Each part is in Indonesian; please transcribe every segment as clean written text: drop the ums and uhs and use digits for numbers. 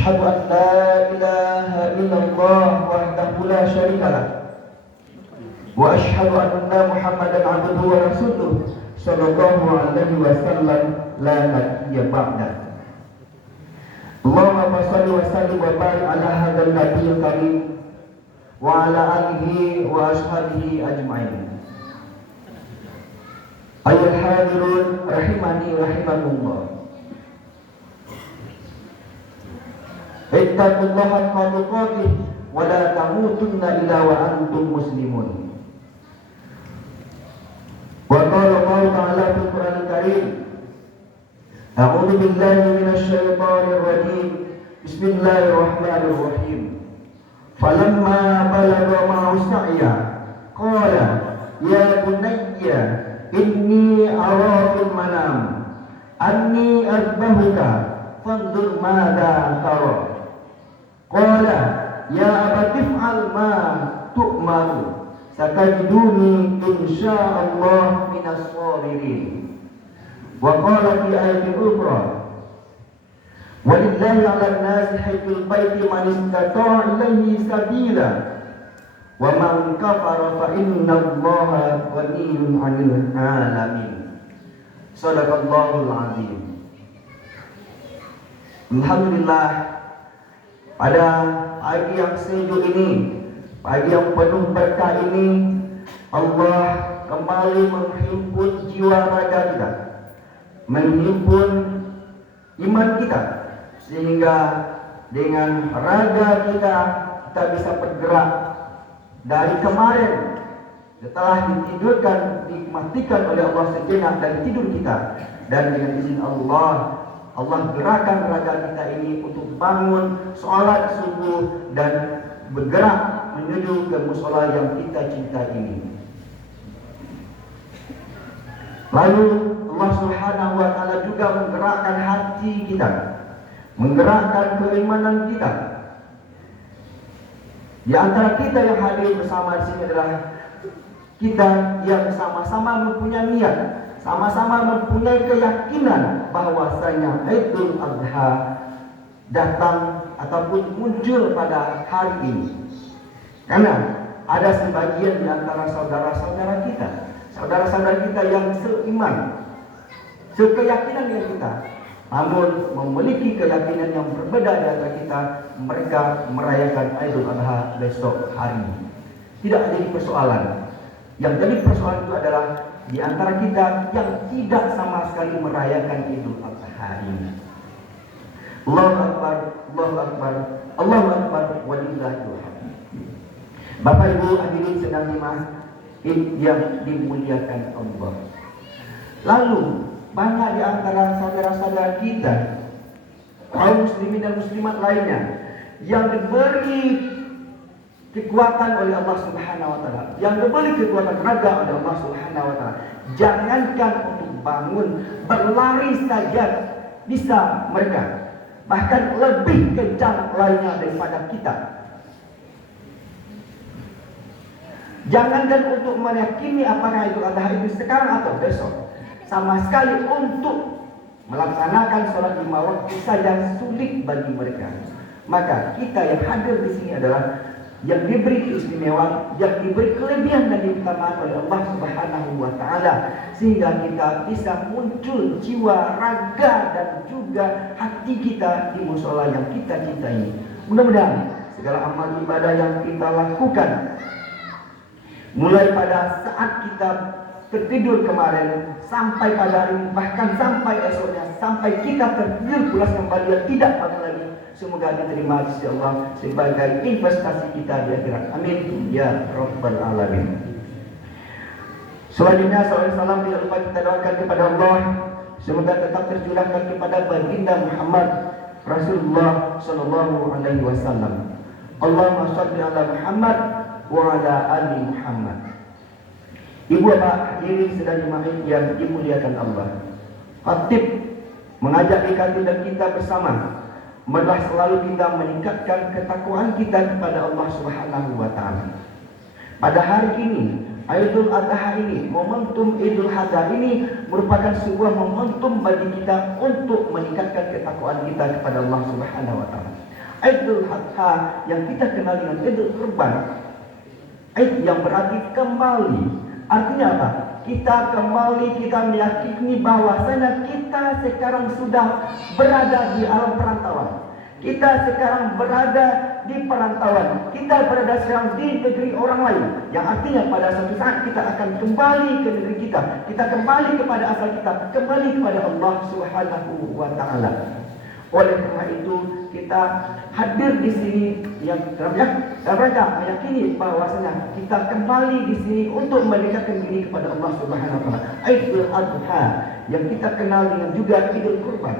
أشهد أن لا إله إلا الله وحده لا شريك له وأشهد أن محمدا عبده ورسوله صلى الله عليه وسلم لا نبي بعده. اللهم صل وسلم وبارك على هذا النبي الكريم وعلى آله وأصحابه أجمعين. أيها الحاضرون رحمني رحمكم ittaqullaha haqqa tuqatih wa la tamutunna illa wa antum muslimun. Wa qala Allah ta'ala fil Qur'anil Karim, a'udzu billahi minasy syaithanir rajim. Bismillahirrahmanirrahim. Falamma balagha ma'ahu sa'ya qala ya bunayya inni ara fil manam anni azbahuka fanzur madza tara. Qala ya abati if'al ma tu'maru satajiduni insyaallah minas sabirin. Wa qala fi ayatin ukhra walillahi 'alan nasi hajjul baiti man istata'a ilaihi sabila wa man kafara fa innallaha ghaniyyun 'anil 'alamin. Shadaqallahul 'azim. Alhamdulillah, pada pagi yang sejuk ini, pagi yang penuh berkah ini, Allah kembali menghimpun jiwa raga kita, menghimpun iman kita, sehingga dengan raga kita bisa bergerak dari kemarin setelah ditidurkan, dimatikan oleh Allah sejenak dari tidur kita, dan dengan izin Allah gerakan raga kita ini untuk bangun sholat subuh dan bergerak menuju ke musola yang kita cinta ini. Lalu Allah Subhanahu wa Ta'ala juga menggerakkan hati kita, menggerakkan keimanan kita. Di antara kita yang hadir bersama di sini adalah kita yang sama-sama mempunyai niat, sama-sama mempunyai keyakinan bahwasanya Idul Adha datang ataupun muncul pada hari ini. Karena ada sebagian di antara saudara-saudara kita yang seiman, sekeyakinan dengan kita, namun memiliki keyakinan yang berbeda di antara kita. Mereka merayakan Idul Adha besok hari. Tidak ada persoalan. Yang jadi persoalan itu adalah di antara kita yang tidak sama sekali merayakan Idul Adha ini. Allahu Akbar, Allahu Akbar, Allahu Akbar, walillahil hamd. Bapak Ibu hadirin sedang yang dimuliakan Allah. Lalu banyak di antara saudara-saudara kita, kaum muslimin dan muslimat lainnya, yang diberi kekuatan oleh Allah Subhanahu wa Ta'ala, yang diberi kekuatan raga oleh Allah Subhanahu wa Ta'ala. Jangankan untuk bangun, berlari saja bisa mereka, bahkan lebih kencang lainnya daripada kita. Jangankan untuk meyakini apakah itu Adha itu sekarang atau besok, sama sekali untuk melaksanakan sholat 5 waktu saja sulit bagi mereka. Maka kita yang hadir di sini adalah yang diberi keistimewaan, yang diberi kelebihan dan diutamakan oleh Allah Subhanahu wa Ta'ala, sehingga kita bisa muncul jiwa, raga dan juga hati kita di musola yang kita cintai. Mudah-mudahan segala amal ibadah yang kita lakukan, mulai pada saat kita tertidur kemarin sampai pada hari ini, bahkan sampai esoknya, sampai kita tertidur pulas kembali dan tidak bangun lagi, semoga diterima di sisi Allah sebagai investasi kita di akhirat. Amin ya rabbal alamin. Selanjutnya salam tidak lupa kita doakan kepada Allah, semoga tetap tercurahkan kepada baginda Muhammad Rasulullah sallallahu alaihi wasallam. Allahumma shalli ala Muhammad wa ala ali Muhammad. Ibu bapak hadirin sedang yang dimuliakan Allah, khatib mengajak kita bersama adalah selalu kita meningkatkan ketakwaan kita kepada Allah Subhanahu wa Ta'ala. Pada hari ini, Idul Adha ini, momentum Idul Adha ini merupakan sebuah momentum bagi kita untuk meningkatkan ketakwaan kita kepada Allah Subhanahu wa Ta'ala. Idul Adha yang kita kenal dengan Idul Kurban. Id yang berarti kembali. Artinya apa? Kita kembali, kita meyakini bahwasanya kita sekarang sudah berada di alam perantauan. Kita sekarang berada di perantauan. Kita berada sekarang di negeri orang lain. Yang artinya pada suatu saat kita akan kembali ke negeri kita. Kita kembali kepada asal kita. Kembali kepada Allah Subhanahu wa ta'ala. Oleh karena itu kita hadir di sini yang dalam rangka meyakini bahwasanya kita kembali di sini untuk mendekatkan diri kepada Allah Subhanahu wa ta'ala. Idul Adha yang kita kenal dengan juga Idul Kurban.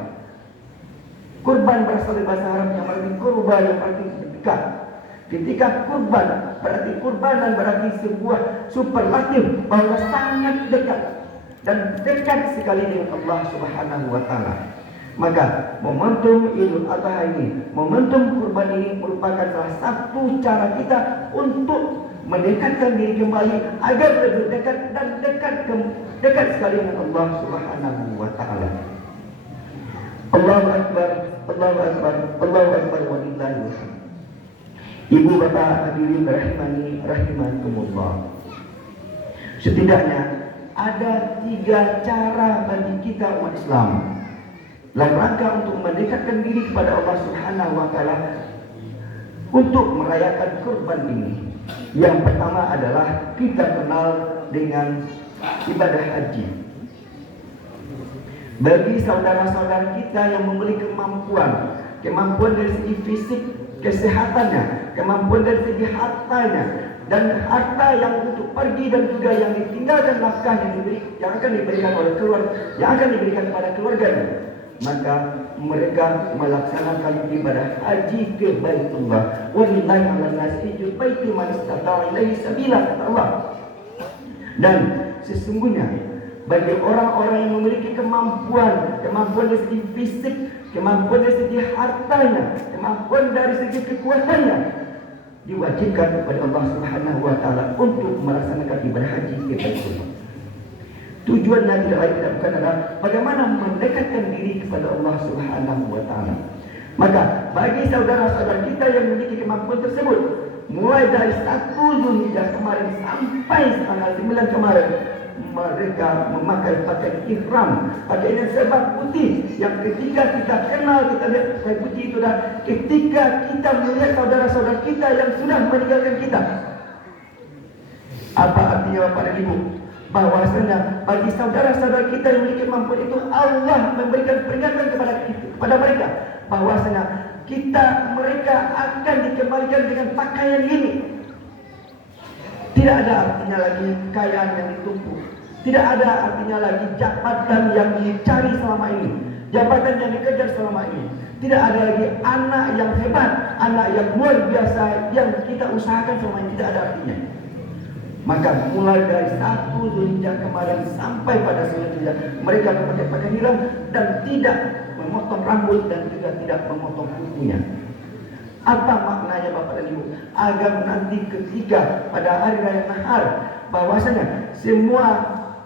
Kurban berasal dari bahasa Arab yang berarti kurban, yang berarti dekat. Ketika kurban berarti kurbanan, berarti sebuah superlatif bahwa sangat dekat dan dekat sekali dengan Allah Subhanahu wa ta'ala. Maka momentum Idul Adha ini, momentum kurban ini merupakan salah satu cara kita untuk mendekatkan diri kembali agar lebih dekat dan dekat sekali dengan Allah Subhanahu wa ta'ala. Allahu Akbar, Allahu Akbar, Allahu Akbar walillahil hamd. Ibu bapak hadirin rahimani rahimakumullah. Setidaknya ada 3 cara bagi kita umat Islam dalam rangka untuk mendekatkan diri kepada Allah Subhanahu wa ta'ala untuk merayakan kurban ini. Yang pertama adalah kita kenal dengan ibadah haji. Bagi saudara-saudara kita yang memiliki kemampuan dari segi fisik, kesehatannya, kemampuan dari segi hartanya, dan harta yang untuk pergi dan juga yang ditinggalkan nafkah yang akan diberikan oleh yang akan diberikan kepada keluarganya, maka mereka melaksanakan ibadah haji ke Baitullah. Walillahi 'alan nasi hijjul baiti man istata'a ilaihi sabila, kata Allah. Dan sesungguhnya bagi orang-orang yang memiliki kemampuan dari segi fisik, kemampuan dari segi hartanya, kemampuan dari segi kekuatannya, diwajibkan kepada Allah Subhanahu wa ta'ala untuk melaksanakan ibadah haji ke Baitullah. Tujuannya tidak lain tidak bukan adalah bagaimana mendekatkan diri kepada Allah Subhanahu wa ta'ala. Maka bagi saudara-saudara kita yang memiliki kemampuan tersebut, mulai dari 1 Zulhijjah kemarin sampai tanggal 9 kemarin, mereka memakai pakaian ihram, pakaian serba putih yang ketika kita kenal, kita lihat pakaian putih itu dah ketika kita melihat saudara-saudara kita yang sudah meninggalkan kita. Apa artinya Bapak dan Ibu? Bahwasanya bagi saudara-saudara kita yang memiliki kemampuan itu, Allah memberikan peringatan kepada mereka bahwasanya mereka akan dikembalikan dengan pakaian ini. Tidak ada artinya lagi kekayaan yang ditumpuk. Tidak ada artinya lagi jabatan yang dicari selama ini, jabatan yang dikejar selama ini. Tidak ada lagi anak yang hebat, anak yang luar biasa yang kita usahakan selama ini. Tidak ada artinya. Maka mulai dari 1 Zulhijjah kemarin sampai pada 9 Zulhijjah, mereka memakai pakaian ihram dan tidak memotong rambut dan juga tidak memotong kukunya. Apa maknanya Bapak dan Ibu? Agar nanti ketika pada hari raya Nahar, bahwasanya semua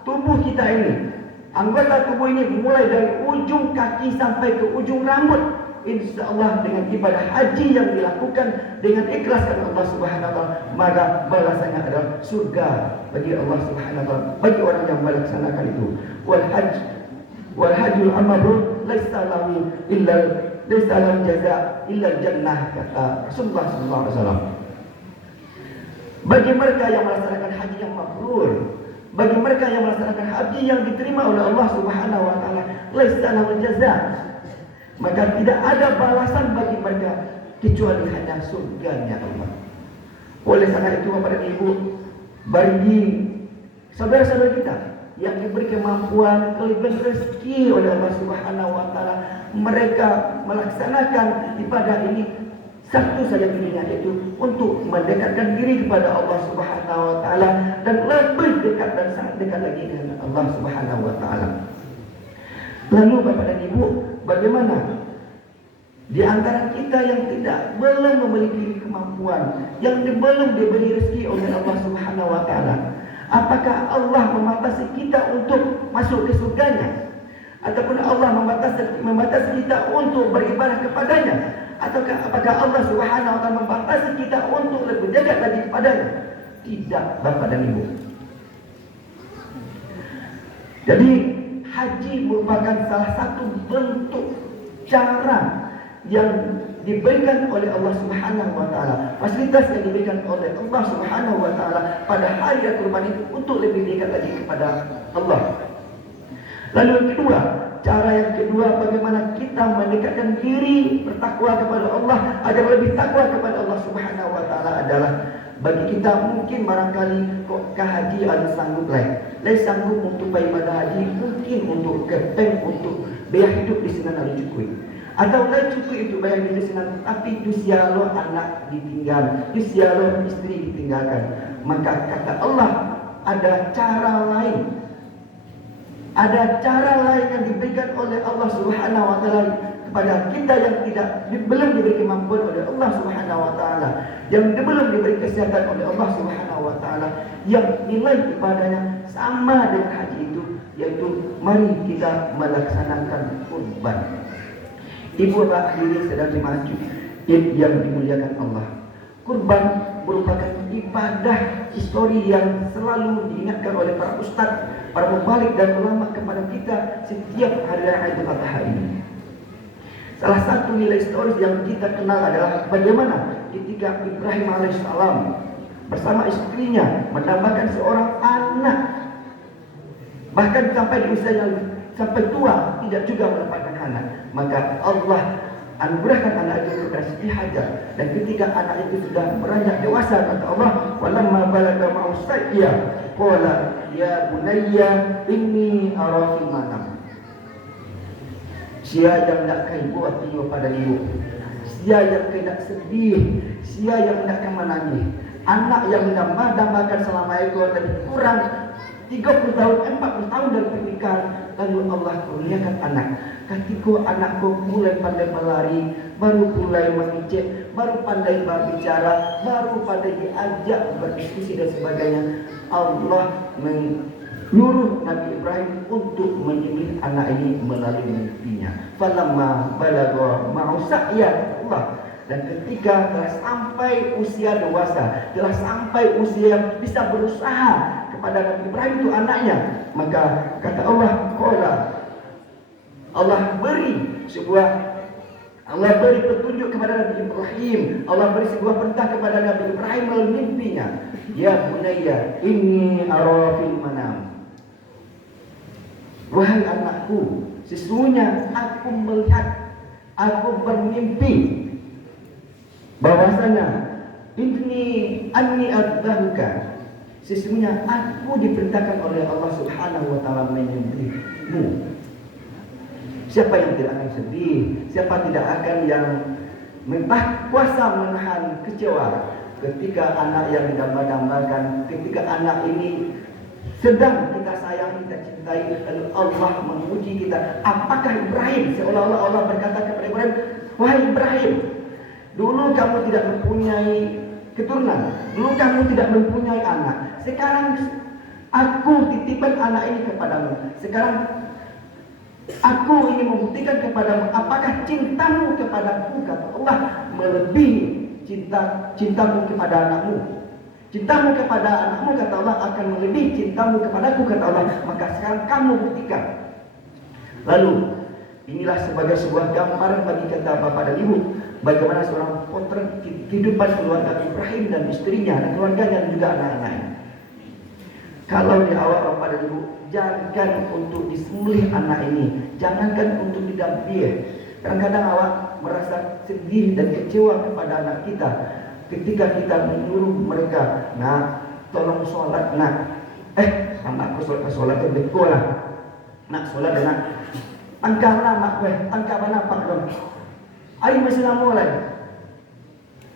tubuh kita ini, anggota tubuh ini mulai dari ujung kaki sampai ke ujung rambut, insya Allah dengan ibadah haji yang dilakukan dengan ikhlas karena Allah Subhanahu wa ta'ala, maka balasannya adalah surga bagi Allah Subhanahu wa ta'ala, bagi orang yang melaksanakan itu. Wal hajjul mabrur laisa lahu jaza illa jannah, kata Rasulullah sallallahu alaihi wasallam. Bagi mereka yang melaksanakan haji yang mabrur, bagi mereka yang melaksanakan haji yang diterima oleh Allah Subhanahu wa ta'ala, laisa lahu jaza, maka tidak ada balasan bagi mereka kecuali hanya surganya Allah. Oleh karena itu Bapak dan Ibu, bagi saudara-saudara kita yang diberi kemampuan, kelebihan rezeki oleh Allah Subhanahu wa ta'ala, mereka melaksanakan ibadah ini satu saja tujuannya, yaitu untuk mendekatkan diri kepada Allah Subhanahu wa ta'ala dan lebih dekat dan sangat dekat lagi dengan Allah Subhanahu wa ta'ala. Lalu Bapak dan Ibu, bagaimana di antara kita yang belum memiliki kemampuan, yang belum diberi rezeki oleh Allah Subhanahu wa ta'ala? Apakah Allah membatasi kita untuk masuk ke surganya? Ataupun Allah membatasi kita untuk beribadah kepadanya? Ataukah apakah maka Allah Subhanahu wa taala membatasi kita untuk lebih dekat lagi kepadanya. Tidak, Bapak dan Ibu. Jadi haji merupakan salah satu bentuk cara yang diberikan oleh Allah Subhanahu wa taala, fasilitas yang diberikan oleh Allah Subhanahu wa taala pada hari kurban itu untuk lebih dekat lagi kepada Allah. Lalu yang kedua, cara yang kedua bagaimana kita mendekatkan diri bertakwa kepada Allah agar lebih takwa kepada Allah Subhanahu wa taala adalah bagi kita mungkin barangkali kok ke haji ada sanggup lain sanggup untuk beribadah haji, mungkin untuk kepeng untuk biaya hidup di sana lalu cukup. Atau lain cukup itu bayar di sana, tapi dusialo anak ditinggal, dusialo istri ditinggalkan. Maka kata Allah ada cara lain. Ada cara lain yang diberikan oleh Allah Subhanahu wa taala kepada kita yang belum diberi kemampuan oleh Allah Subhanahu wa taala, yang belum diberi kesehatan oleh Allah Subhanahu wa taala, yang nilai ibadahnya sama dengan haji itu, yaitu mari kita melaksanakan kurban. Ibu bapak hadirin sedang dimaju yang dimuliakan Allah. Kurban merupakan ibadah histori yang selalu diingatkan oleh para ustaz, para mubalik dan ulama kepada kita setiap hari raya Idul Adha ini. Salah satu nilai historis yang kita kenal adalah bagaimana ketika Ibrahim alaihissalam bersama istrinya mendambakan seorang anak, bahkan sampai di usia yang sampai tua tidak juga mendapatkan anak, maka Allah anugerahkan anak itu kepada Siti Hajar. Dan ketika anak itu sudah beranjak dewasa, kata Allah, walamma balagha ma'u sa'ya qala ya bunayya inni ara fil manam. Sia yang nak kai buat tiyo pada liu, sia yang tidak sedih, sia yang tidak menangis. Anak yang dambakan selama itu lebih kurang 30 tahun, 40 tahun dari pernikahan, lalu Allah kurniakan anak. Ketika anakku mulai pandai berlari, baru mulai mengicip, baru pandai berbicara, baru pandai diajak berdiskusi dan sebagainya, Allah menyuruh Nabi Ibrahim untuk menyembelih anak ini melalui mimpinya. Falamma balagha ma'u sa'ya Allah. Dan ketika telah sampai usia dewasa, telah sampai usia yang bisa berusaha kepada Nabi Ibrahim itu anaknya, maka kata Allah, qala, Allah beri petunjuk kepada Nabi Ibrahim. Allah beri sebuah perintah kepada Nabi Ibrahim melalui mimpinya. Ya bunayya inni ara fil manam. Wahai anakku, sesungguhnya aku melihat, aku bermimpi bahwasanya anni adzahuka, sesungguhnya aku diperintahkan oleh Allah Subhanahu wa taala menyembelihmu. Siapa yang tidak akan sedih? Siapa tidak akan yang kuasa menahan kecewa ketika anak yang didamba-dambakan, ketika anak ini sedang kita sayangi, kita cintai, lalu Allah menguji kita. Apakah Ibrahim, seolah-olah Allah berkata kepada Ibrahim, wahai Ibrahim, dulu kamu tidak mempunyai keturunan, dulu kamu tidak mempunyai anak, sekarang aku titipkan anak ini kepadamu. Sekarang aku ingin membuktikan kepadamu apakah cintamu kepadaku, kata Allah, melebihi cintamu kepada anakmu. Cintamu kepada anakmu, kata Allah, akan melebihi cintamu kepadaku, kata Allah. Maka sekarang kamu buktikan. Lalu inilah sebagai sebuah gambaran bagi kita bapak dan ibu, bagaimana seorang potret kehidupan keluarga Ibrahim dan istrinya dan keluarganya dan juga anak-anaknya. Kalau di awal bapak dan ibu, jangankan untuk disembelih anak ini, jangankan untuk didampingi. Kadang-kadang awak merasa sedih dan kecewa kepada anak kita ketika kita menyuruh mereka, nak tolong sholat nak, anakku sholat betul lah, nak sholat dengan angka nama angka mana pak dong, ayo masih lama lagi.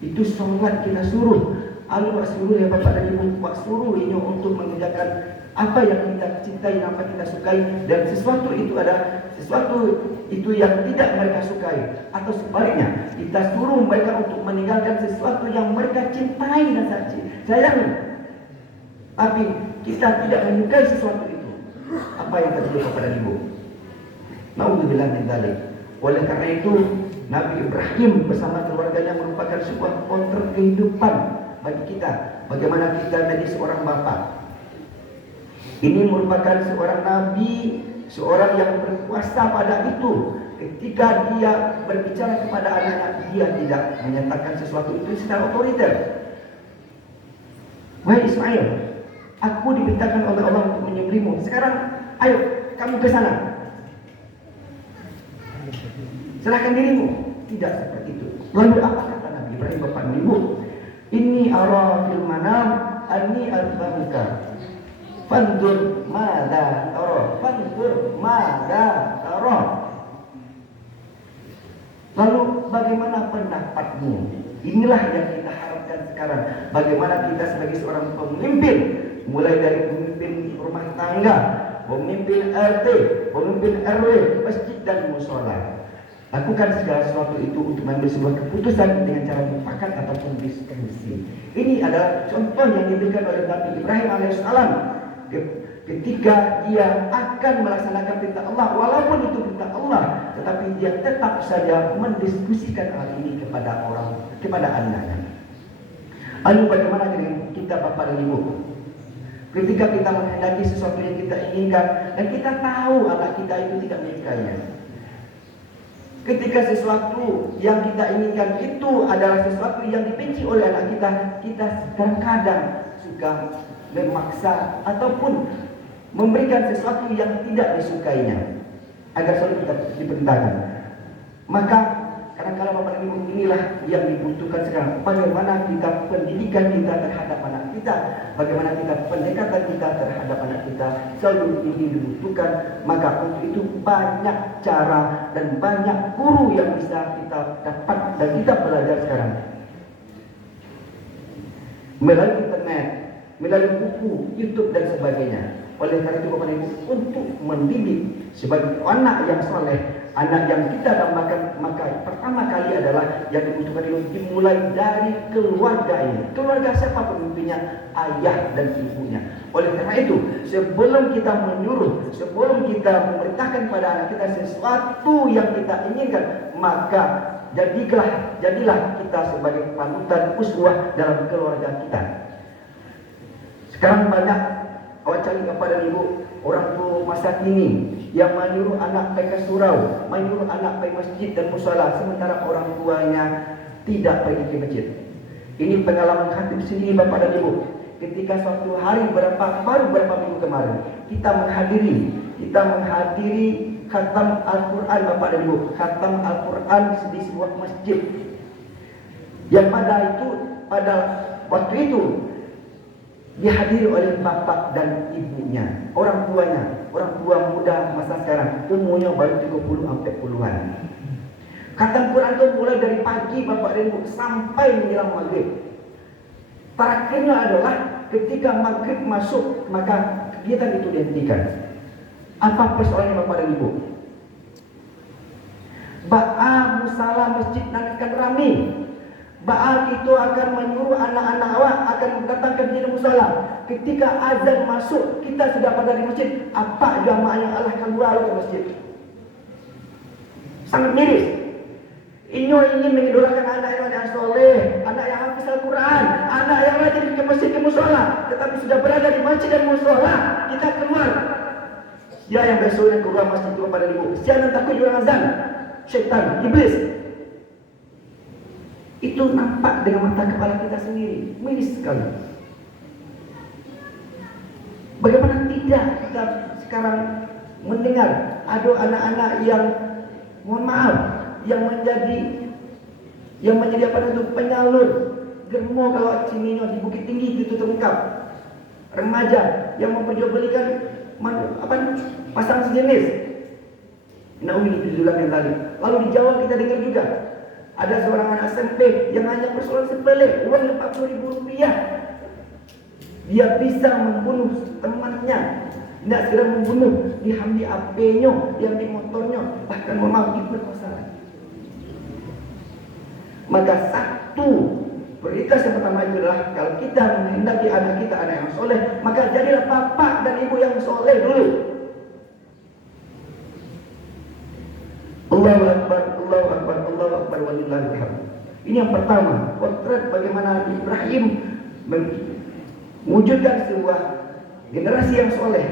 Itu sholat kita suruh, alu suruh ya bapak dan ibu, pak suruh ini untuk mengerjakan apa yang kita cintai, apa kita sukai, dan sesuatu itu yang tidak mereka sukai, atau sebaliknya kita suruh mereka untuk meninggalkan sesuatu yang mereka cintai dan sayangi, tapi kita tidak menyukai sesuatu itu. Apa yang terjadi kepada ibu? Naudzubillah min dzalik. Oleh karena itu Nabi Ibrahim bersama keluarganya merupakan sebuah potret kehidupan bagi kita. Bagaimana kita menjadi seorang bapa. Ini merupakan seorang nabi, seorang yang berkuasa pada itu. Ketika dia berbicara kepada anaknya, dia tidak menyatakan sesuatu itu secara otoriter. Wahai Ismail, aku diperintahkan oleh Allah untuk menyembelihmu. Sekarang, ayo kamu ke sana. Serahkan dirimu. Tidak seperti itu. Lalu apa kata Nabi Ibrahim bapak ibu? Inni ara fil manam anni azbahuka. Fanzur madza tara. Fanzur madza tara. Lalu bagaimana pendapatmu? Inilah yang kita harapkan sekarang. Bagaimana kita sebagai seorang pemimpin, mulai dari pemimpin rumah tangga, pemimpin RT, pemimpin RW, masjid dan mushola. Lakukan segala sesuatu itu untuk mengambil sebuah keputusan dengan cara mufakat ataupun diskusi. Ini adalah contoh yang diberikan oleh Nabi Ibrahim alaihissalam ketika dia akan melaksanakan perintah Allah, walaupun itu perintah Allah, tetapi dia tetap saja mendiskusikan hal ini kepada anaknya. Lalu bagaimana dengan kita bapak dan ibu? Ketika kita menghendaki sesuatu yang kita inginkan dan kita tahu anak kita itu tidak menyukainya. Ketika sesuatu yang kita inginkan itu adalah sesuatu yang dibenci oleh anak kita, kita kadang-kadang suka memaksa ataupun memberikan sesuatu yang tidak disukainya agar selalu kita diperintahkan. Maka kadang-kadang bapak dan ibu, inilah yang dibutuhkan sekarang. Bagaimana kita pendidikan kita terhadap anak kita, bagaimana kita pendekatan kita terhadap anak kita selalu ini dibutuhkan. Maka untuk itu banyak cara dan banyak guru yang bisa kita dapat dan kita belajar sekarang melalui internet, melalui buku, YouTube dan sebagainya. Oleh karena itu bapak dan ibu, untuk mendidik sebagai anak yang soleh, anak yang kita dambakan, maka pertama kali adalah yang dibutuhkan itu dimulai dari keluarga ini. Keluarga siapa pemimpinnya? Ayah dan ibunya. Oleh karena itu, sebelum kita menyuruh, sebelum kita memerintahkan pada anak kita sesuatu yang kita inginkan, maka jadilah kita sebagai panutan uswah dalam keluarga kita. Sekarang banyak cari kepada ibu orang tua masa kini yang menyuruh anak pergi ke surau, menyuruh anak pergi masjid dan musala, sementara orang tuanya tidak pergi ke masjid. Ini pengalaman khatib sendiri bapak dan ibu. Ketika suatu hari baru berapa minggu kemarin kita menghadiri khatam Al-Quran bapak dan ibu, khatam Al-Quran di sebuah masjid yang pada waktu itu dihadiri oleh bapak dan ibunya, orang tua muda masa sekarang, umurnya baru 30 sampai puluhan. Khatam Quran itu mulai dari pagi bapak dan ibu sampai menjelang maghrib. Terakhirnya adalah ketika maghrib masuk, maka kegiatan itu dihentikan. Apa persoalannya bapak dan ibu? Ba'a musala masjid nanti akan ramai. Baal itu akan menyuruh anak-anak awak akan datang ke masjid musala. Ketika azan masuk, kita sudah pada di masjid. Apa jamaah yang Allah keluar ke masjid? Sangat miris. Inyo ingin mengidolakan anak yang soleh, anak yang hafiz Al-Quran, anak yang rajin ke masjid ke musala. Tetapi sudah berada di masjid dan musala, kita keluar. Dia yang besoknya keluar masjid itu pada ibu. Siapa yang takut juga azan? Syaitan, iblis. Itu nampak dengan mata kepala kita sendiri. Miris sekali. Bagaimana tidak kita sekarang mendengar ada anak-anak yang, mohon maaf, yang menjadi apa itu penyalur germo kalau sininya di Bukit Tinggi itu terungkap. Remaja yang memperjualbelikan pasangan sejenis. Nauzubillah min dzalik. Lalu di Jawa kita dengar juga ada seorang anak SMP yang hanya persoalan sepele, uang 40.000 rupiah. Dia bisa membunuh temannya. Tidak segera membunuh, diambil HP-nya, diambil motornya, bahkan mau diperkosa. Maka satu prioritas yang pertama itu adalah kalau kita menghendaki anak kita anak yang soleh, maka jadilah bapak dan ibu yang soleh dulu. Allahu Akbar, Allahu Akbar, Allahu Akbar. Ini yang pertama, potret bagaimana Ibrahim mewujudkan sebuah generasi yang soleh.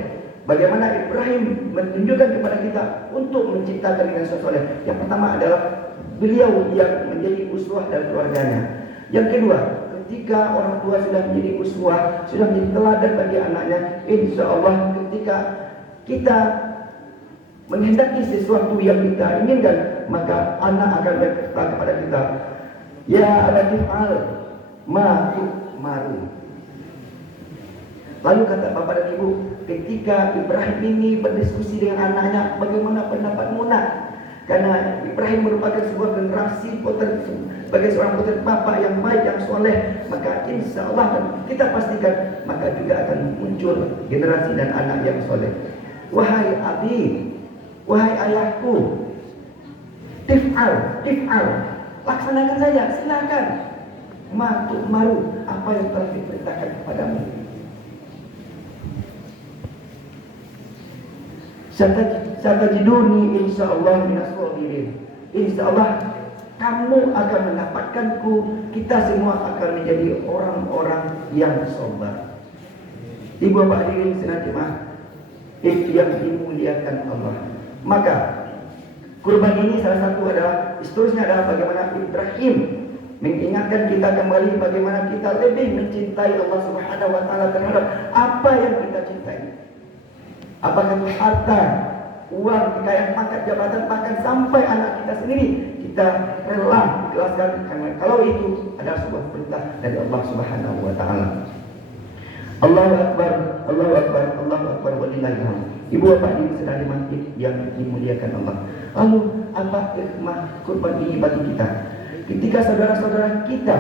Bagaimana Ibrahim menunjukkan kepada kita untuk menciptakan generasi soleh. Yang pertama adalah beliau yang menjadi uswah dalam keluarganya. Yang kedua, ketika orang tua sudah menjadi uswah, sudah menjadi teladan bagi anaknya, insya Allah ketika kita menghendaki sesuatu yang kita inginkan, maka anak akan berkata kepada kita, ya anak if'al ma tu'maru. Lalu kata bapak dan ibu, ketika Ibrahim ini berdiskusi dengan anaknya, bagaimana pendapatmu nak? Karena Ibrahim merupakan sebuah generasi sebagai seorang putri bapak yang baik, yang soleh, maka insya Allah kita pastikan maka juga akan muncul generasi dan anak yang soleh. Wahai abi, wahai ayahku, tif'al, laksanakan saja, silakan. Ma tu'maru, apa yang telah diperintahkan kepadamu. Satajiduni insyaallah minas sabirin. Insyaallah kamu akan mendapatkanku, kita semua akan menjadi orang-orang yang sabar. Ibu bapak hadirin senantiamah yang dimuliakan Allah. Maka kurban ini salah satu adalah, seterusnya adalah bagaimana Ibrahim mengingatkan kita kembali bagaimana kita lebih mencintai Allah Subhanahu wa taala terhadap apa yang kita cintai. Apakah itu harta, uang, kekayaan, pangkat, jabatan, bahkan sampai anak kita sendiri kita rela ikhlaskan, karena kalau itu adalah sebuah perintah dari Allah Subhanahu wa taala. Allahu akbar, Allahu akbar, Allahu akbar walillahil hamd. Ibu bapak ini sedang dimantip yang dimuliakan Allah. Lalu apa hikmah kurban ini bagi kita? Ketika saudara-saudara kita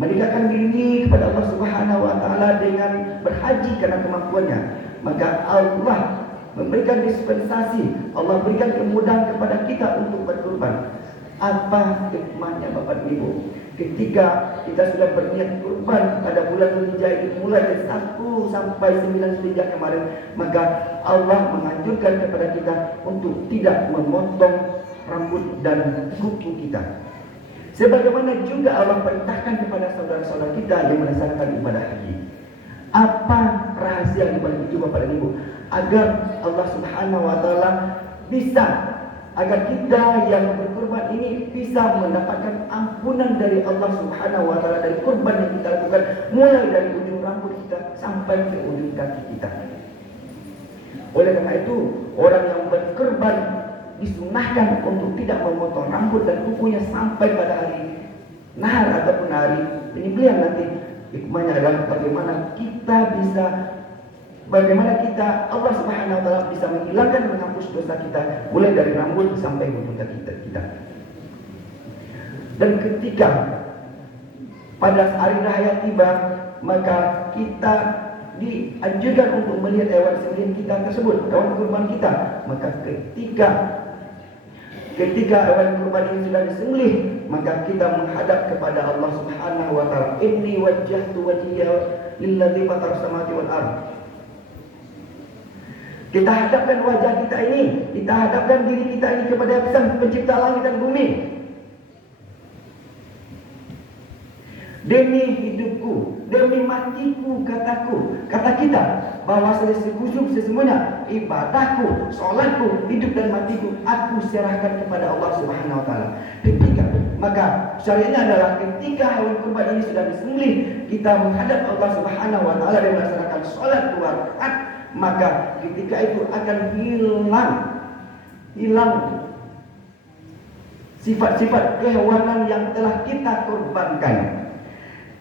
mendekatkan diri kepada Allah Subhanahu wa taala dengan berhaji karena kemampuannya, maka Allah memberikan dispensasi, Allah berikan kemudahan kepada kita untuk berkurban. Apa hikmahnya Bapak Ibu? Ketika kita sudah berniat kurban pada bulan Dzulhijjah itu mulai dari 1 sampai 9 Dzulhijjah kemarin, maka Allah menganjurkan kepada kita untuk tidak memotong rambut dan kuku kita. Sebagaimana juga Allah perintahkan kepada saudara-saudara kita yang melaksanakan ibadah haji. Apa rahasia di balik itu Bapak dan Ibu? Agar Allah Subhanahu wa taala bisa, agar kita yang berkurban ini bisa mendapatkan ampunan dari Allah Subhanahu wa taala dari kurban yang kita lakukan, mulai dari ujung rambut kita sampai ke ujung kaki kita. Oleh karena itu, orang yang berkurban disunahkan untuk tidak memotong rambut dan kukunya sampai pada hari nahar ataupun hari penyembelihan nanti. Hikmahnya adalah bagaimana kita Allah Subhanahu wa taala bisa menghilangkan dan menghapus dosa kita mulai dari rambut sampai ujung kaki kita. Dan ketika pada hari raya tiba, maka kita dianjurkan untuk melihat hewan sembelihan kita tersebut, hewan kurban kita. Maka ketika hewan kurban ini sudah disembelih, maka kita menghadap kepada Allah Subhanahu wa taala. Inni wajjahtu wajhiya lilladzi fatara samawati wal ardh. Kita hadapkan wajah kita ini, kita hadapkan diri kita ini kepada Sang Pencipta langit dan bumi. Demi hidupku, demi matiku, kata kita bahwa sesungguhnya ibadahku, sholatku, hidup dan matiku aku serahkan kepada Allah Subhanahu wa taala. Maka syariatnya adalah ketika hewan kurban ini sudah disembelih, kita menghadap Allah Subhanahu wa taala dan melaksanakan sholat 2 rakaat, maka ketika itu akan hilang sifat-sifat kehewanan yang telah kita kurbankan.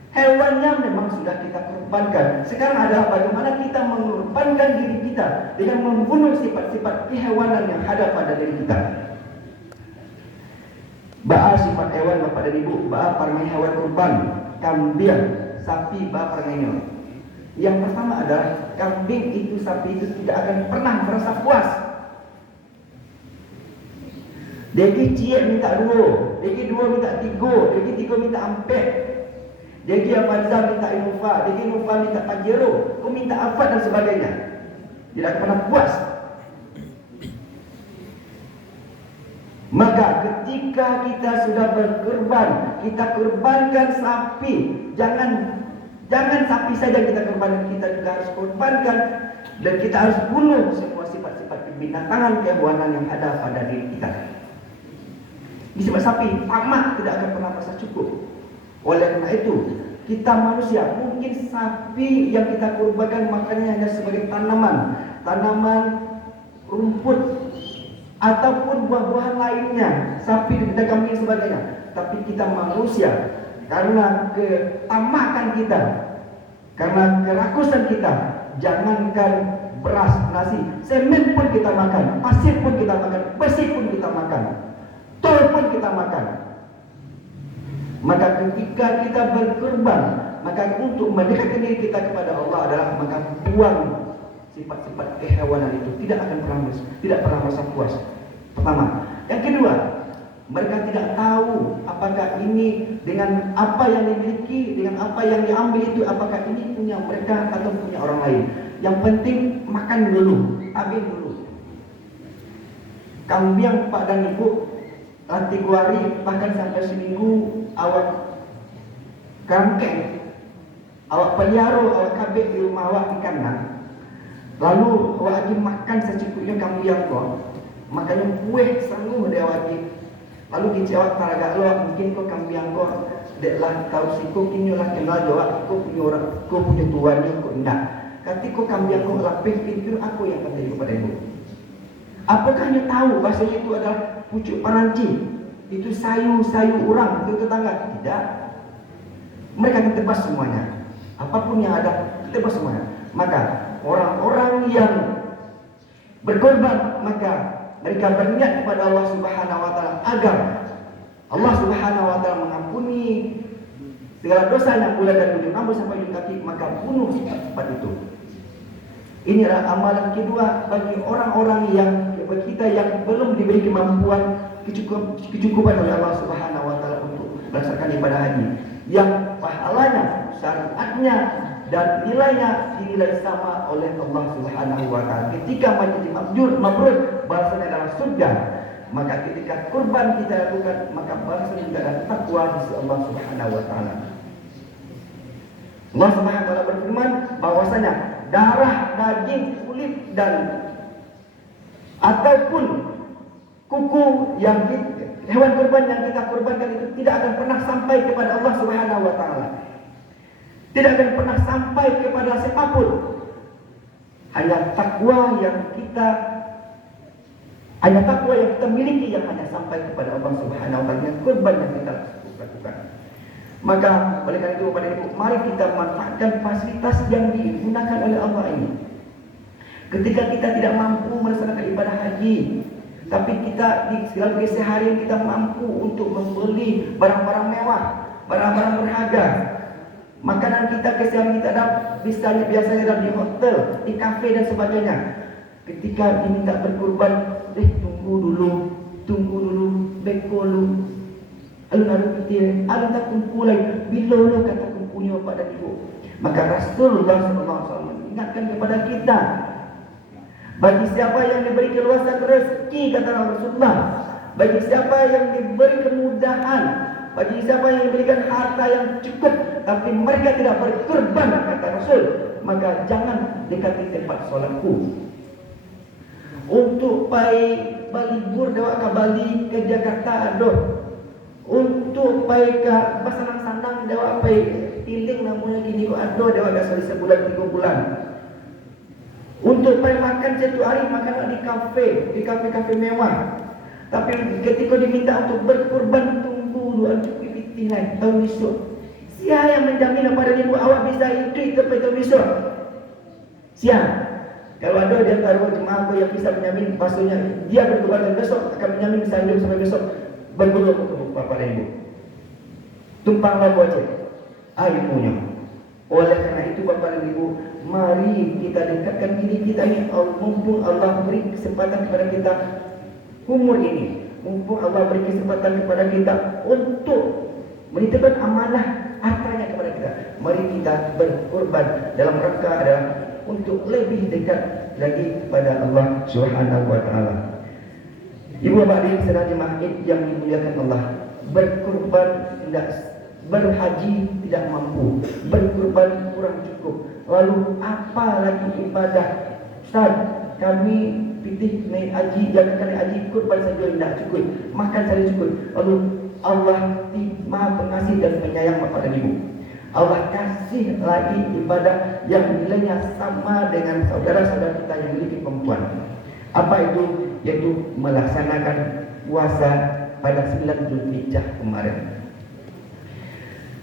Hewannya memang sudah kita korbankan. Sekarang adalah bagaimana kita mengorbankan diri kita dengan membunuh sifat-sifat kehewanan yang ada pada diri kita. Ba'a sifat hewan Bapak dan Ibu, ba'a parangai hewan kurban, kambing, sapi, ba'a parangainya. Yang pertama adalah kambing itu, sapi itu tidak akan pernah merasa puas. Deki cie minta 2, deki 2 minta 3, deki 3 minta 4. Deki Apanza minta Inufa, Deki Inufa minta Pajero, kau minta Afat dan sebagainya. Tidak pernah puas. Maka ketika kita sudah berkurban, kita kurbankan sapi. Jangan sapi saja kita kurbankan, kita juga harus kurbankan dan kita harus bunuh semua sifat-sifat kebinatangan, kehewanan yang ada pada diri kita. Disebab sapi tamak tidak akan pernah merasa cukup. Oleh karena itu, kita manusia, mungkin sapi yang kita kurbankan makannya hanya sebagai tanaman rumput ataupun buah-buahan lainnya, sapi dan kambing sebagainya. Tapi kita manusia, karena ketamakan kita, karena kerakusan kita, jangankan beras, nasi, semen pun kita makan, pasir pun kita makan, besi pun kita makan, tol pun kita makan. Maka ketika kita berkorban, maka untuk mendekatkan diri kita kepada Allah adalah maka buang sifat-sifat kehewanan itu, tidak pernah merasa puas. Pertama. Yang kedua, mereka tidak tahu apakah ini dengan apa yang dimiliki, dengan apa yang diambil itu, apakah ini punya mereka atau punya orang lain. Yang penting makan dulu, ambil dulu. Kambing Pak dan Ibu latih kuari bahkan sampai seminggu awak kangkeng, awak pelihara, awak kabik di rumah awak di kandang. Lalu awak lagi makan secukupnya kambing kau, makanya kue sanggup dia wajib. Lalu kicewak taraga lo, mungkin kau kambing kau deklah tahu si kau kini lah kenal jawab kau punya orang, kau punya tuannya kau enggak. Kati kau kambing kau lapis pintu aku yang kata ibu pada ibu. Apakah dia tahu bahasanya itu adalah pucuk paranci? Itu sayu orang itu tetangga? Tidak. Mereka akan tebas semuanya. Apapun yang ada tebas semuanya. Maka orang-orang yang berkorban, maka mereka berniat kepada Allah Subhanahu wa taala agar Allah Subhanahu wa taala mengampuni segala dosa yang mulai dari ujung rambut sampai ujung kaki, maka bunuh sifat-sifat itu. Ini adalah amalan kedua bagi orang-orang yang bagi kita yang belum diberi kemampuan kecukupan oleh Allah Subhanahu wa taala untuk melaksanakan ibadah haji, yang pahalanya, syariatnya dan nilainya dinilai sama oleh Allah Subhanahu wa taala. Ketika majlis mabrur bahasanya dalam surga, maka ketika kurban kita lakukan, maka bahasanya juga dalam takwa di sisi Allah Subhanahu wa taala. Allah Subhanahu wa taala berfirman bahwasanya darah, daging, kulit dan ataupun kuku yang hewan kurban yang kita kurbankan itu tidak akan pernah sampai kepada Allah Subhanahu wa taala. Tidak akan pernah sampai kepada siapapun. Hanya takwa yang kita miliki yang hanya sampai kepada Allah Subhanahu wa taala, yang kurban yang kita lakukan. Maka oleh karena itu kepada ibu, mari kita manfaatkan fasilitas yang digunakan oleh Allah ini. Ketika kita tidak mampu melaksanakan ibadah haji, tapi kita di segala keseharian kita mampu untuk membeli barang-barang mewah, barang-barang berharga. Makanan kita keseharian kita biasanya ada di hotel, di kafe dan sebagainya. Ketika diminta berkurban, tunggu dulu, beko dulu. Alun-alun kita, alun tak kumpul lagi. Bila lo kata kumpulnya bapak dan ibu. Maka Rasulullah SAW mengingatkan kepada kita, bagi siapa yang diberi keluasan rezeki, kata Rasulullah, bagi siapa yang diberi kemudahan, bagi siapa yang diberikan harta yang cukup, tapi mereka tidak berkorban, kata Rasul, maka jangan dekati tempat solatku. Untuk pai balibur dewa ke Bali ke Jakarta aduh. Untuk pai ke basanang-sanang dewa pai tiling namanya gini ko aduh dewa gasol sebulan 3 bulan. Untuk pai makan satu hari makan di kafe mewah. Tapi ketika diminta untuk berkorban, tunggu dulu cukup pitih lain tahun besok. Siapa yang menjamin kepada ibu awak bisa hidup sampai tahun besok? Siapa? Kalau ada di antara jemaah yang bisa menjamin bahasanya dia berkorban besok akan menjamin bisa hidup sampai besok, berguru untuk bapak dan ibu. Tumpanglah wajib ilmunya. Oleh karena itu bapak dan ibu, mari kita dekatkan diri kita ini, mumpung Allah beri kesempatan kepada kita umur ini, mumpung Allah beri kesempatan kepada kita untuk menitipkan amanah hartanya kepada kita. Mari kita berkorban dalam rangka adalah untuk lebih dekat lagi kepada Allah Subhanahu wa taala. Ibu bapak hadirin sedang jemaah yang dimuliakan Allah, berkurban tidak, berhaji tidak mampu, berkurban kurang cukup. Lalu apa lagi ibadah? Ustaz, kami pitih naik haji, jangan kali haji, kurban saja tidak cukup, makan saja cukup. Lalu Allah Maha Pengasih dan Penyayang Bapak dan Ibu, Allah kasih lagi ibadah yang nilainya sama dengan saudara-saudara kita yang memiliki perempuan. Apa itu? Yaitu melaksanakan puasa pada 9 Zulhijjah kemarin.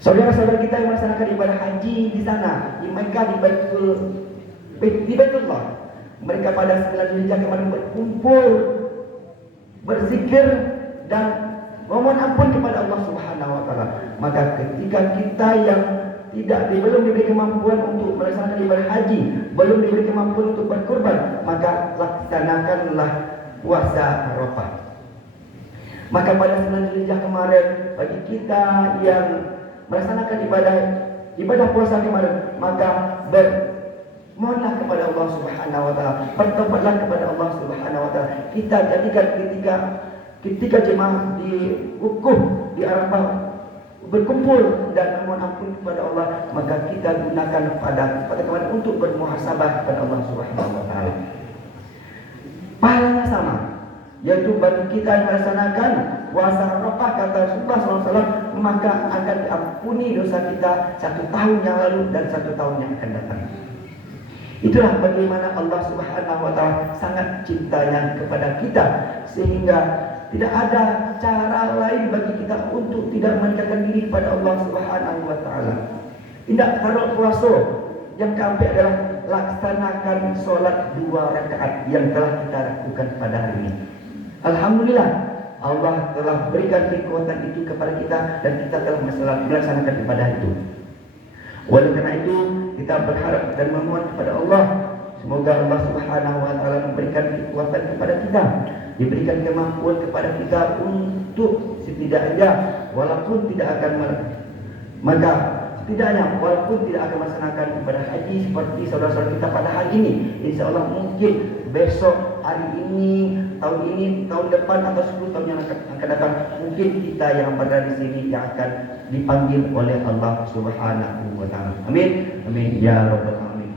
Saudara-saudara kita yang melaksanakan ibadah haji di sana, di Mekah, di Baitullah, mereka pada 9 Zulhijjah kemarin berkumpul, berzikir dan memohon ampun kepada Allah Subhanahu wa taala. Maka ketika kita yang belum diberi kemampuan untuk melaksanakan ibadah haji, belum diberi kemampuan untuk berkurban, maka laksanakanlah puasa Arafah. Maka pada 9 Zulhijjah kemarin, bagi kita yang melaksanakan ibadah puasa kemarin, maka mohonlah kepada Allah Subhanahu wa taala, bertobatlah kepada Allah Subhanahu wa taala. Kita jadikan ketika jemaah di wukuf di Arafah berkumpul dan memohon ampun kepada Allah, maka kita gunakan pada kemarin untuk bermuhasabah kepada Allah Subhanahu wa taala. Pahalanya sama, yaitu bagi kita yang melaksanakan puasa Arafah, kata Rasulullah SAW, maka akan diampuni dosa kita 1 tahun yang lalu dan 1 tahun yang akan datang. Itulah bagaimana Allah Subhanahu wa taala sangat cintanya kepada kita, sehingga tidak ada cara lain bagi kita untuk tidak mendekatkan diri kepada Allah Subhanahu wa taala. Tidak taruh puasa yang keempat adalah laksanakan sholat 2 rakaat yang telah kita lakukan pada hari ini. Alhamdulillah, Allah telah berikan kekuatan itu kepada kita dan kita telah melaksanakan ibadah itu. Oleh karena itu, kita berharap dan memohon kepada Allah, semoga Allah Subhanahu wa taala memberikan kekuatan kepada kita, diberikan kemampuan kepada kita untuk setidaknya walaupun tidak akan melaksanakan ibadah haji seperti saudara-saudara kita pada haji ini, insya Allah mungkin besok, hari ini, tahun ini, tahun depan atau 10 tahun yang akan datang, mungkin kita yang berada di sini yang akan dipanggil oleh Allah Subhanahu wa taala. Amin. Amin ya rabbal alamin.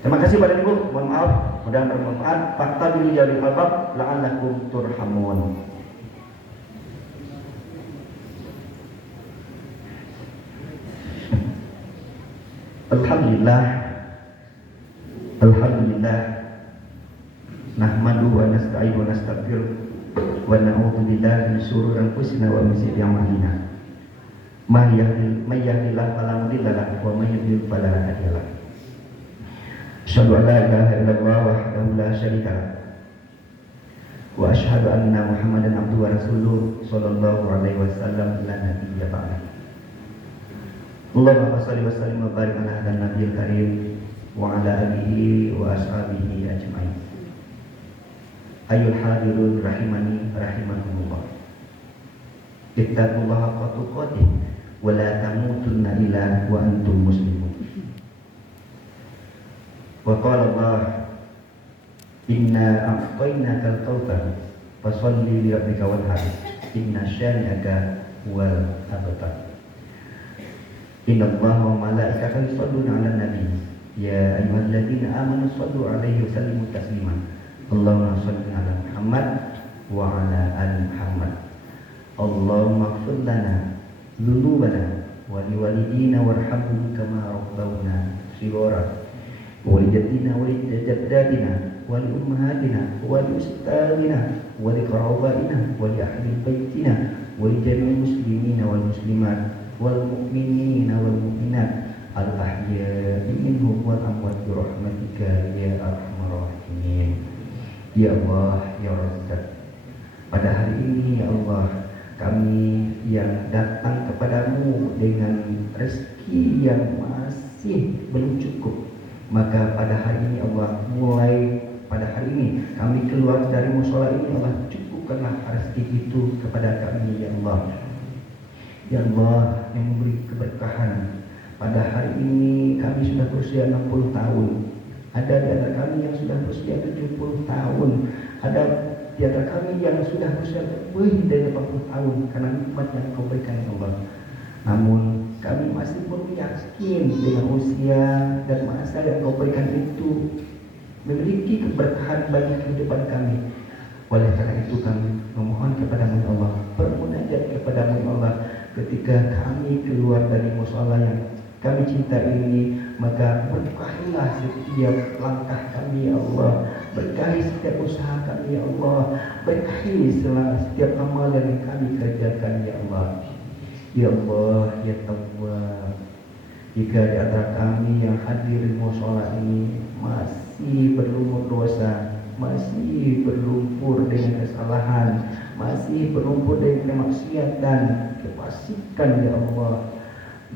Terima kasih pada Ibu, mohon maaf, mudah-mudahan bermanfaat. Fakta dulu ya bil albab la'allakum turhamun. Alhamdulillah nahmadu wa nasta'inu wa nastaghfiruh wa na'udzu billahi min shururi anfusina wa min sayyiati a'malina. May yahdihillahu fala mudilla lahu wa may yudlil fala hadiya lahu. Asyhadu an la ilaha illallah wahdahu la syarika lahu wa asyhadu anna Muhammadan abduhu wa rasuluhu sallallahu alaihi wasallam la nabiyya ba'da. Allahumma shalli wa sallim wa barik ala hadha nabiyil karim wa ala alihi wa ashabihi ajma'in. Ayyuhal hadirun rahimani rahimakumullah. Ittaqullaha haqqa tuqatih wa la tamutunna illa wa antum muslimun. Wa qala Allah, inna a'tainaka al-kautsar fasholli li rabbika wanhar inna syani'aka huwal abtar. Inna Allaha wa malaikatahu yusholluna 'alan nabi ya ayyuhalladzina amanu shollu 'alaihi wa sallimu taslima. Allahumma shalli 'ala Muhammad wa 'ala ali Muhammad. Allahumma ighfir lana dzunubana wa liwalidina warhamhum kama rabbawna shighara. Walidatina walidaddatina wali ummahatina wali ustadina wali qarabaina wali ahli baitina wali jami'il muslimina wal muslimat wal mu'minina wal mu'minat al ahya'i minhum wal amwat bi rahmatika ya arhamar rahimin. Ya Allah, ya Razzaq, pada hari ini ya Allah, kami yang datang kepadamu dengan rezeki yang masih belum cukup, maka pada hari ini Allah, mulai pada hari ini kami keluar dari mushola ini, Allah cukupkanlah rezeki itu kepada kami ya Allah. Ya Allah yang memberi keberkahan. Pada hari ini kami sudah berusia 60 tahun. Ada di antara kami yang sudah berusia 70 tahun. Ada di antara kami yang sudah berusia lebih dari 80 tahun karena nikmat yang Kau berikan ya Allah. Namun kami masih belum yakin dengan usia dan masa yang Kau berikan itu memiliki keberkahan bagi kehidupan kami. Oleh karena itu kami memohon kepadamu ya Allah, bermunajat kepadamu ya Allah, ketika kami keluar dari mushola yang kami cinta ini, maka berkahilah setiap langkah kami ya Allah, berkahi setiap usaha kami ya Allah, berkahi setiap amal yang kami kerjakan ya Allah. Ya Allah, ya Tawwab, jika di antara kami yang hadir di mushola ini masih berlumur dosa, masih berlumpur dengan kesalahan, masih berlumpur dengan kemaksiatan, kefasikan ya Allah,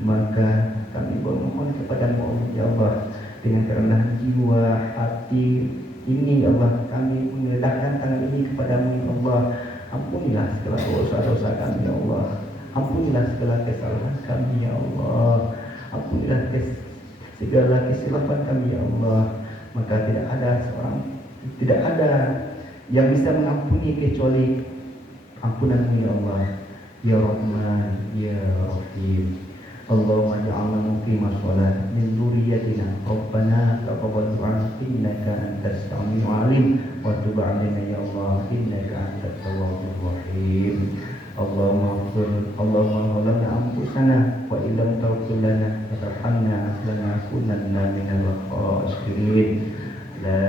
maka kami bermohon kepadamu ya Allah, dengan kerendahan jiwa hati ini ya Allah, kami mengendahkan tangan ini kepadamu ya Allah. Ampunilah segala dosa-dosa kami ya Allah, ampunilah segala kesalahan kami ya Allah, ampunilah segala kesilapan kami ya Allah. Maka tidak ada yang bisa mengampuni kecuali ampunanmu ya Allah, ya Rahman ya Rahim. Allahumma ja'alna muqima shalah min dzurriyyatina rabbana taqabbal du'a innaka antas samiul alim wa tub 'alaina ya Allah innaka antat tawwabur rahim. Allahumma zalamna anfusana wa illam taghfir lana wa tarhamna lanakunanna minal khasirin. La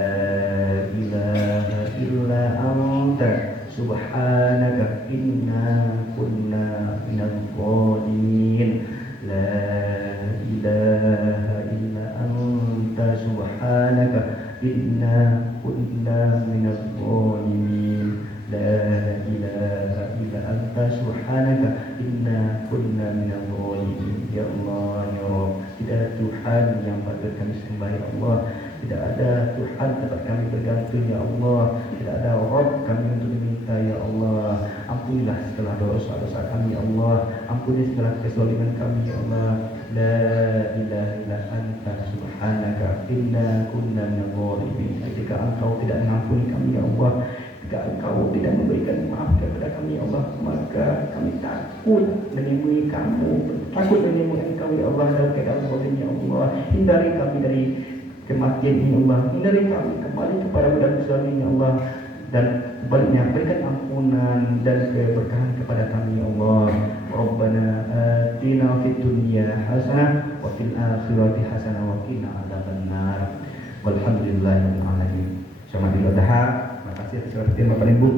ilaha illa anta subhanaka inna kunna minadh dhalimin. La ilaha illa anta subhanaka inna kunna minadh dhalimin. La ilaha illa anta subhanaka inna kunna minadh dhalimin. Ya Allah ya Rabb, tidak ada Tuhan yang patut kami sembah ya Allah, tidak ada Tuhan tempat kami bergantung ya Allah, tidak ada Rabb kami untuk diminta ya Allah. Ampunilah segala dosa-dosa kami ya Allah, ampuni segala kezaliman kami ya Allah. La ilaha illa anta subhanaka inna kunna minadh dhalimin. Ketika Engkau tidak mengampuni kami ya Allah, jika Engkau tidak memberikan maaf kepada kami ya Allah, maka kami takut menemui kamu, takut menemui Engkau ya Allah dalam keadaan zalim ya Allah. Hindari kami dari kematian ini Allah, hindari kami kembali kepada budak zalim ya Allah, dan sebaliknya berikan ampunan dan keberkahan kepada kami ya Allah. Rabbana atina fid dunya hasanah wa fil akhirati hasanah wa qina adzabannar. Walhamdulillahirabbil alamin. Selamat Idul Adha. Terima kasih atas perhatian Bapak Ibu.